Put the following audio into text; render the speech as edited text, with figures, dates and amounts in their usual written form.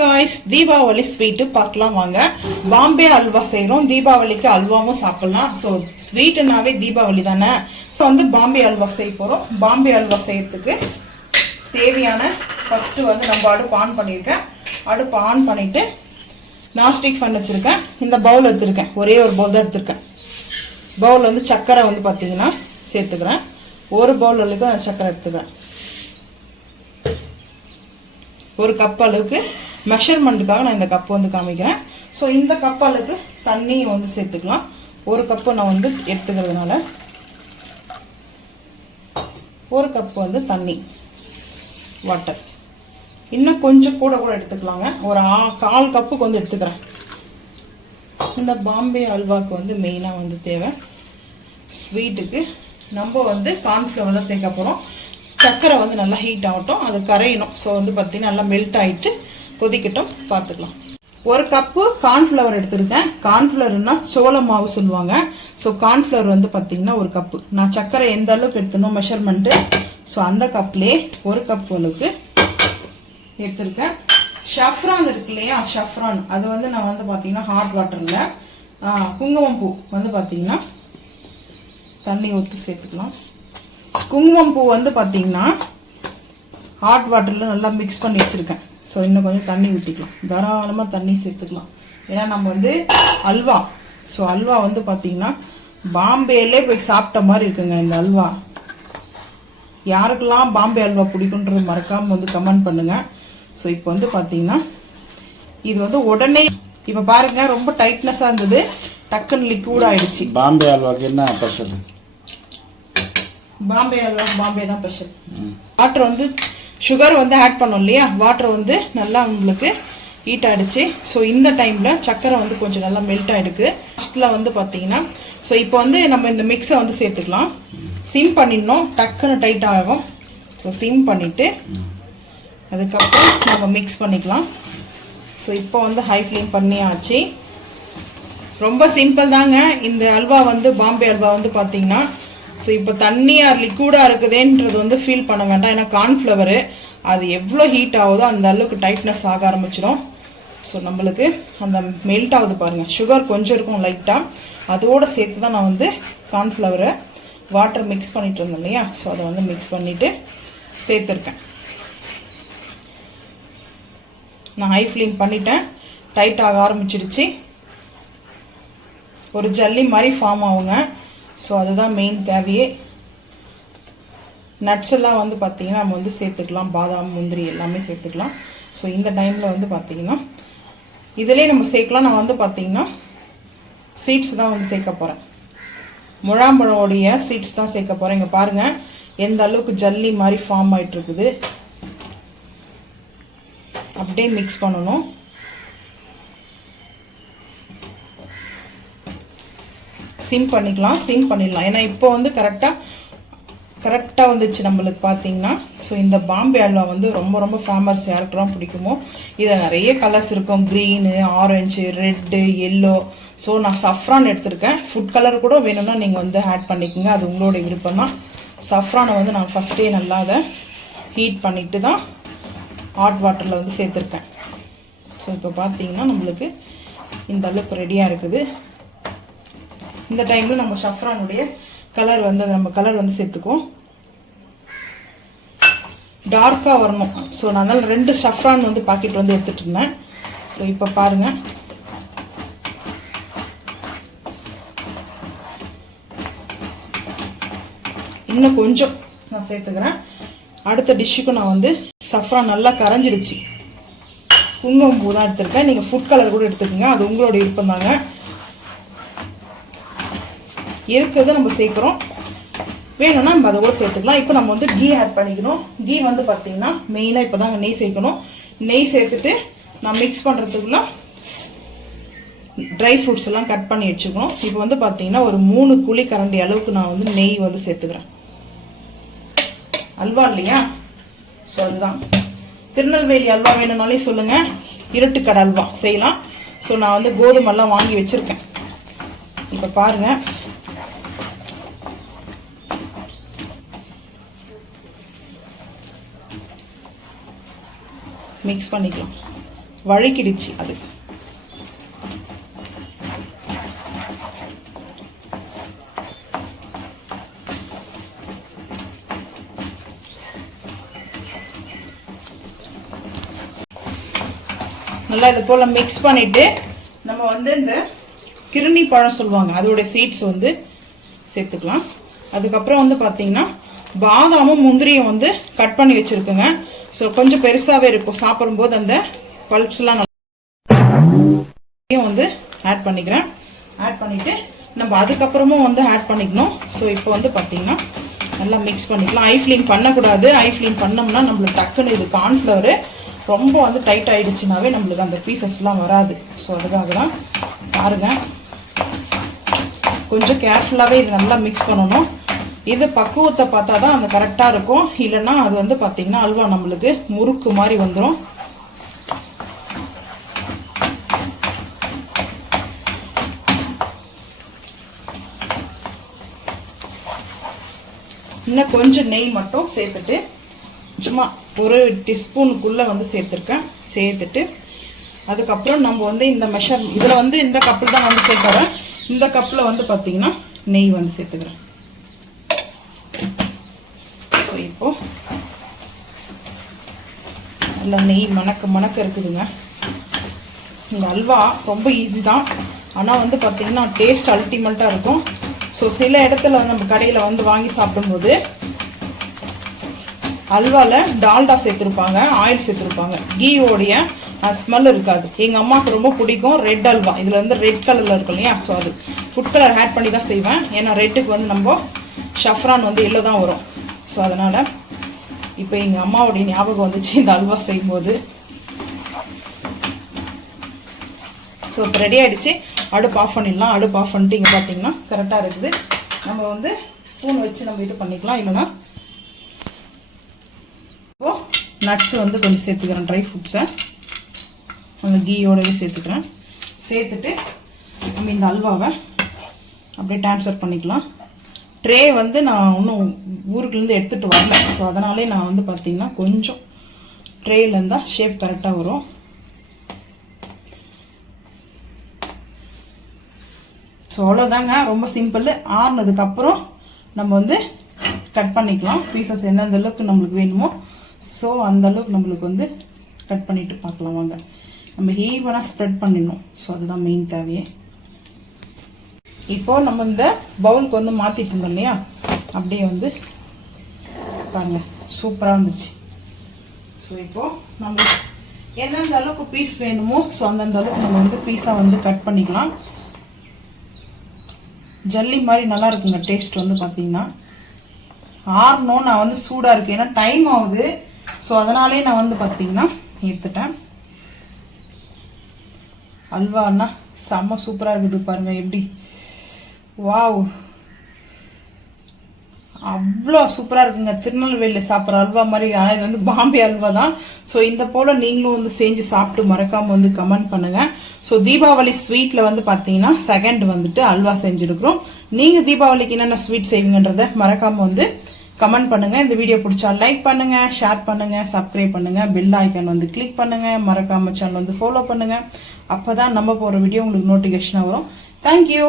Guys Deepawali sweet பார்க்கலாம் வாங்க பாம்பே அல்வா செய்றோம் தீபாவளிக்கு அல்வாவும் சாப்பிடலாம் சோ ஸ்வீட்னாவே தீபாவளி தானே சோ வந்து பாம்பே அல்வா செய்ய போறோம் பாம்பே அல்வா செய்யிறதுக்கு தேவையான ஃபர்ஸ்ட் வந்து நம்ம அடுப்பு ஆன் பண்ணிருக்கேன் அடுப்பு ஆன் பண்ணிட்டு நான்ஸ்டிக் ஃபன் வச்சிருக்கேன் இந்த பவுல் எடுத்துர்க்கேன் ஒரே ஒரு பவுல் தான் எடுத்துர்க்கேன் பவுல் வந்து சக்கரை வந்து பாத்தீங்கன்னா சேர்த்துக்கிறேன் ஒரு பவுல் அளவுக்கு சக்கரை எடுத்துக்கிறேன் ஒரு கப் அளவுக்கு மெஷர்மென்ட்காக நான் இந்த கப் வந்து காமிக்கிறேன் சோ இந்த கப் அளவுக்கு தண்ணி வந்து சேர்த்துக்கலாம் ஒரு கப் நான் வந்து எடுத்துக்கிறதுனால ஒரு கப் வந்து தண்ணி வாட்டர் இன்னும் கொஞ்சம் கூட எடுத்துக்கலாங்க ஒரு 1/4 கப்புக்கு வந்து எடுத்துக்கிறேன் இந்த பாம்பே அல்வாக்கு வந்து மெயினா வந்து தேவை ஸ்வீட்டுக்கு நம்ம வந்து கார்ன்ஃப்ளவர் தான் சேர்க்க போறோம் சக்கரை வந்து நல்லா ஹீட் ஆகட்டும் அது கரையணும் சோ வந்து பாத்தீங்கன்னா நல்லா மெல்ட் ஆயிட்டு கொதிக்கட்டும் பார்த்துக்கலாம் ஒரு கப் கார்ன்ஃப்ளவர் எடுத்துர்க்கேன் கார்ன்ஃப்ளவர்னா சோள மாவு சொல்லுவாங்க சோ கார்ன்ஃப்ளவர் வந்து பாத்தீங்கன்னா ஒரு கப் நான் சக்கரை எந்த அளவுக்கு எடுத்தனோ மெஷர்மென்ட் சோ அந்த கப்லயே ஒரு கப் அளவுக்கு எடுத்துர்க்கேன் ஷஃப்ரான் இருக்கு இல்லையா ஷஃப்ரான் அது வந்து நான் வந்து பாத்தீங்கன்னா ஹாட் வாட்டர்ல குங்குமம் பூ வந்து பாத்தீங்கன்னா தண்ணி ஊத்தி சேர்த்துக்கலாம் குங்குமம் பூ வந்து பாத்தீங்கன்னா ஹாட் வாட்டர்ல நல்லா மிக்ஸ் பண்ணி வச்சிருக்கேன் சோ இன்னும் கொஞ்சம் தண்ணி ஊத்திக்கலாம் தாராளமா தண்ணி சேர்த்துக்கலாம் ஏன்னா நம்ம வந்து அல்வா சோ அல்வா வந்து பாத்தீங்கன்னா பாம்பேல போய் சாப்பிட்ட மாதிரி இருக்குங்க இந்த அல்வா யாருக்கெல்லாம் பாம்பே அல்வா பிடிக்கும்ன்றது மறக்காம வந்து கமெண்ட் பண்ணுங்க சோ இப்போ வந்து பாத்தீங்கன்னா இது வந்து உடனே இப்ப பாருங்க ரொம்ப டைட்னஸா இருந்தது டக்குன்னு லிக்விட் ஆயிடுச்சு பாம்பே அல்வாக்கு என்ன ஸ்பெஷல் பாம்பே அல்வா பாம்பே தான் ஸ்பெஷல் வாட்டர் வந்து சுகர் வந்து ஆட் பண்ணோம் இல்லையா வாட்டர் வந்து நல்லா உங்களுக்கு ஹீட் ஆயிடுச்சு ஸோ இந்த டைம்ல சக்கரை வந்து கொஞ்சம் நல்லா மெல்ட் ஆயிடுக்கு ஃபர்ஸ்ட்ல வந்து பாத்தீங்கன்னா ஸோ இப்போ வந்து நம்ம இந்த மிக்ஸை வந்து சேர்த்துக்கலாம் சிம் பண்ணிடணும் டக்குன்னு டைட் ஆகும் ஸோ சிம் பண்ணிட்டு அதுக்கப்புறம் நம்ம மிக்ஸ் பண்ணிக்கலாம் ஸோ இப்போ வந்து ஹை ஃப்ளேம் பண்ணியாச்சு ரொம்ப சிம்பிள் தாங்க இந்த அல்வா வந்து பாம்பே அல்வா வந்து பாத்தீங்கன்னா ஸோ இப்போ தண்ணி லிக்விடா இருக்குதுன்றது வந்து ஃபீல் பண்ண வேண்டாம் ஏன்னா கார்ன்ஃப்ளவர் அது எவ்வளோ ஹீட் ஆகுதோ அந்த அளவுக்கு டைட்னஸ் ஆக ஆரம்பிச்சிடும் ஸோ நம்மளுக்கு அந்த மெல்ட் ஆகுது பாருங்க சுகர் கொஞ்சம் இருக்கும் லைட்டா அதோட சேர்த்து தான் நான் வந்து கார்ன்ஃப்ளவரை வாட்டர் மிக்ஸ் பண்ணிட்டு இருந்தேன் இல்லையா ஸோ அதை வந்து மிக்ஸ் பண்ணிட்டு சேர்த்துருக்கேன் நான் ஹை ஃப்ளேம் பண்ணிட்டேன் டைட் ஆக ஆரம்பிச்சிடுச்சு ஒரு ஜல்லி மாதிரி ஃபார்ம் ஆகுங்க ஸோ அதுதான் மெயின் தேவையே நட்ஸ் எல்லாம் வந்து பார்த்தீங்கன்னா நம்ம வந்து சேர்த்துக்கலாம் பாதாம் முந்திரி எல்லாமே சேர்த்துக்கலாம் ஸோ இந்த டைமில் வந்து பார்த்தீங்கன்னா இதிலே நம்ம சேர்க்கலாம் நான் வந்து பார்த்தீங்கன்னா சீட்ஸ் தான் வந்து சேர்க்க போகிறேன் முழாம்பழோடைய சீட்ஸ் தான் சேர்க்க போகிறேன் இங்கே பாருங்கள் எந்த அளவுக்கு ஜல்லி மாதிரி ஃபார்ம் ஆகிட்டு இருக்குது அப்படியே மிக்ஸ் பண்ணணும் சிம் பண்ணிக்கலாம் சிம் பண்ணிடலாம் ஏன்னா இப்போ வந்து கரெக்டாக வந்துச்சு நம்மளுக்கு பார்த்தீங்கன்னா ஸோ இந்த பாம்பே அல்வா வந்து ரொம்ப ரொம்ப ஃபேமஸ் யாருக்கெல்லாம் பிடிக்குமோ இதில் நிறைய கலர்ஸ் இருக்கும் green orange red yellow so நான் சஃப்ரான் எடுத்திருக்கேன் ஃபுட் கலர் கூட வேணும்னா நீங்கள் வந்து ஆட் பண்ணிக்கோங்க அது உங்களோட விருப்பம் தான் சஃப்ரானை வந்து நான் ஃபஸ்ட்டே நல்லா அதை ஹீட் பண்ணிட்டு தான் ஹாட் வாட்டரில் வந்து சேர்த்துருக்கேன் ஸோ இப்போ பார்த்தீங்கன்னா நம்மளுக்கு இந்த அளவுக்கு ரெடியாக இருக்குது இந்த டைம்ல நம்ம ஷஃப்ரானுடைய கலர் வந்து நம்ம கலர் வந்து சேர்த்துக்குவோம் டார்க்கா வரணும் ஸோ நான் அதனால 2 ஷஃப்ரான் வந்து பாக்கெட் வந்து எடுத்துட்டு இருந்தேன் ஸோ இப்போ பாருங்க இன்னும் கொஞ்சம் நான் சேர்த்துக்கிறேன் அடுத்த டிஷ்ஷுக்கு நான் வந்து சஃப்ரான் நல்லா கரைஞ்சிடுச்சு குங்குமம் பூ தான் எடுத்திருக்கேன் நீங்க ஃபுட் கலர் கூட எடுத்துக்கோங்க அது உங்களோட விருப்பம் தாங்க இருக்கிறத நம்ம சேர்க்குறோம் வேணும்னா நம்ம அதை கூட சேர்த்துக்கலாம் இப்போ நம்ம வந்து கீ ஆட் பண்ணிக்கணும் கீ வந்து பார்த்தீங்கன்னா மெயினாக இப்போ தாங்க நெய் சேர்க்கணும் நெய் சேர்த்துட்டு நான் மிக்ஸ் பண்ணுறதுக்குள்ள ட்ரை ஃப்ரூட்ஸ் எல்லாம் கட் பண்ணி வச்சுக்கணும் இப்போ வந்து பார்த்தீங்கன்னா ஒரு 3 குழி கரண்டி அளவுக்கு நான் வந்து நெய் வந்து சேர்த்துக்கிறேன் அல்வா இல்லையா ஸோ அதுதான் திருநெல்வேலி அல்வா வேணும்னாலே சொல்லுங்க இருட்டுக்கடை அல்வா செய்யலாம் ஸோ நான் வந்து கோதுமெல்லாம் வாங்கி வச்சிருக்கேன் இப்போ பாருங்க மிக்ஸ் பண்ணிக்கலாம் வழுக்கிடுச்சு அது. நல்லா இது போல மிக்ஸ் பண்ணிட்டு நம்ம வந்து இந்த கிருணி பழம் சொல்லுவாங்க அதோட சீட்ஸ் வந்து சேர்த்துக்கலாம். அதுக்கப்புறம் வந்து பார்த்தீங்கன்னா பாதாமும் முந்திரியும் வந்து கட் பண்ணி வச்சுருக்குங்க. ஸோ கொஞ்சம் பெருசாகவே இருக்கும், சாப்பிடும்போது அந்த பல்ப்ஸ்லாம் வந்து ஆட் பண்ணிக்கிறேன். ஆட் பண்ணிவிட்டு நம்ம அதுக்கப்புறமும் வந்து ஆட் பண்ணிக்கணும். ஸோ இப்போ வந்து பார்த்தீங்கன்னா நல்லா மிக்ஸ் பண்ணிக்கலாம். ஐ ஃப்ளீம் பண்ணக்கூடாது. ஐ ஃப்ளீம் பண்ணோம்னா நம்மளுக்கு டக்குன்னு இது கார்ன்ஃப்ளவரு ரொம்ப வந்து டைட் ஆகிடுச்சுனாவே நம்மளுக்கு அந்த பீசஸ்லாம் வராது. ஸோ அதுக்காக தான் பாருங்கள், கொஞ்சம் கேர்ஃபுல்லாகவே இது நல்லா மிக்ஸ் பண்ணணும். இது பக்குவத்தை பார்த்தா தான் அது கரெக்டாக இருக்கும். இல்லைன்னா அது வந்து பார்த்திங்கன்னா அல்வா நம்மளுக்கு முறுக்கு மாதிரி வந்துடும். இன்னும் கொஞ்சம் நெய் மட்டும் சேர்த்துட்டு சும்மா ஒரு டீஸ்பூனுக்குள்ளே வந்து சேர்த்துருக்கேன். சேர்த்துட்டு அதுக்கப்புறம் நம்ம வந்து இந்த மெஷர் இதில் வந்து இந்த கப்பில் தான் வந்து சேர்க்குறேன். இந்த கப்பில் வந்து பார்த்திங்கன்னா நெய் வந்து சேர்த்துக்கிறேன். ஸோ இப்போது நல்லா நெய் மணக்க இருக்குதுங்க. இந்த அல்வா ரொம்ப ஈஸி தான், ஆனால் வந்து பார்த்திங்கன்னா டேஸ்ட் அல்டிமேட்டாக இருக்கும். ஸோ சில இடத்துல வந்து நம்ம கடையில் வந்து வாங்கி சாப்பிடும்போது அல்வாவில் டால்டா சேர்த்துருப்பாங்க, ஆயில் சேர்த்துருப்பாங்க, கீயோடைய ஸ்மெல் இருக்காது. எங்கள் அம்மாவுக்கு ரொம்ப பிடிக்கும் ரெட் அல்வா. இதில் வந்து ரெட் கலரில் இருக்கும் இல்லையா, ஸோ அது ஃபுட் கலர் ஆட் பண்ணி தான் செய்வேன். ஏன்னா ரெட்டுக்கு வந்து நம்ம ஷஃப்ரான் வந்து எல்லோ தான் வரும். ஸோ அதனால் இப்போ எங்கள் அம்மாவுடைய ஞாபகம் வந்துச்சு இந்த அல்வா செய்யும்போது. ஸோ இப்போ ரெடி ஆகிடுச்சு. அடுப்பு ஆஃப் பண்ணிடலாம். அடுப்பு ஆஃப் பண்ணிட்டு இங்கே பார்த்தீங்கன்னா கரெக்டாக இருக்குது. நம்ம வந்து ஸ்பூன் வச்சு நம்ம இது பண்ணிக்கலாம். இல்லைன்னா இப்போது நட்ஸ் வந்து கொஞ்சம் சேர்த்துக்கிறேன், ட்ரை ஃப்ரூட்ஸை அந்த கீயோடவே சேர்த்துக்கிறேன். சேர்த்துட்டு நம்ம இந்த அல்வாவை அப்படியே ட்ரான்ஸ்ஃபர் பண்ணிக்கலாம். ட்ரே வந்து நான் இன்னும் ஊருக்குலேருந்து எடுத்துகிட்டு வரல. ஸோ அதனாலே நான் வந்து பார்த்திங்கன்னா கொஞ்சம் ட்ரேயில் இருந்தால் ஷேப் கரெக்டாக வரும். ஸோ அவ்வளோதாங்க, ரொம்ப சிம்பிள். ஆறுனதுக்கப்புறம் நம்ம வந்து கட் பண்ணிக்கலாம். பீசஸ் எந்தெந்த அளவுக்கு நம்மளுக்கு வேணுமோ ஸோ அந்தளவுக்கு நம்மளுக்கு வந்து கட் பண்ணிவிட்டு பார்க்கலாம் வாங்க. நம்ம ஈவனாக ஸ்ப்ரெட் பண்ணிடணும். ஸோ அதுதான் மெயின் தேவையே. இப்போது நம்ம இந்த பவுலுக்கு வந்து மாற்றிட்டு இருந்தோம் இல்லையா, அப்படியே வந்து பாருங்கள் சூப்பராக இருந்துச்சு. ஸோ இப்போது நம்ம எந்தெந்த அளவுக்கு பீஸ் வேணுமோ ஸோ அந்தந்த அளவுக்கு நம்ம வந்து பீஸாக வந்து கட் பண்ணிக்கலாம். ஜல்லி மாதிரி நல்லா இருக்குங்க டேஸ்ட் வந்து பார்த்தீங்கன்னா. ஆறணும் நான் வந்து சூடாக இருக்குது, ஏன்னா டைம் ஆகுது. ஸோ அதனாலே நான் வந்து பார்த்தீங்கன்னா எடுத்துட்டேன். அல்வான்னா செம்ம சூப்பராக இருக்குது பாருங்கள் எப்படி. வாவ், அவ்வளோ சூப்பராக இருக்குங்க. திருநெல்வேலியில் சாப்பிட்ற அல்வா மாதிரி. ஆனால் இது வந்து பாம்பே அல்வா தான். ஸோ இந்த போல் நீங்களும் வந்து செஞ்சு சாப்பிட்டு மறக்காமல் வந்து கமெண்ட் பண்ணுங்கள். ஸோ தீபாவளி ஸ்வீட்டில் வந்து பார்த்தீங்கன்னா செகண்ட் வந்துட்டு அல்வா செஞ்சுருக்குறோம். நீங்கள் தீபாவளிக்கு என்னென்ன ஸ்வீட் செய்வீங்கன்றதை மறக்காமல் வந்து கமெண்ட் பண்ணுங்கள். இந்த வீடியோ பிடிச்சா லைக் பண்ணுங்கள், ஷேர் பண்ணுங்கள், சப்ஸ்கிரைப் பண்ணுங்கள், பெல் ஐக்கான் வந்து கிளிக் பண்ணுங்கள், மறக்காமல் சேனல் வந்து ஃபாலோ பண்ணுங்கள். அப்போ தான் நம்ம போகிற வீடியோ உங்களுக்கு நோட்டிஃபிகேஷனாக வரும். தேங்க்யூ.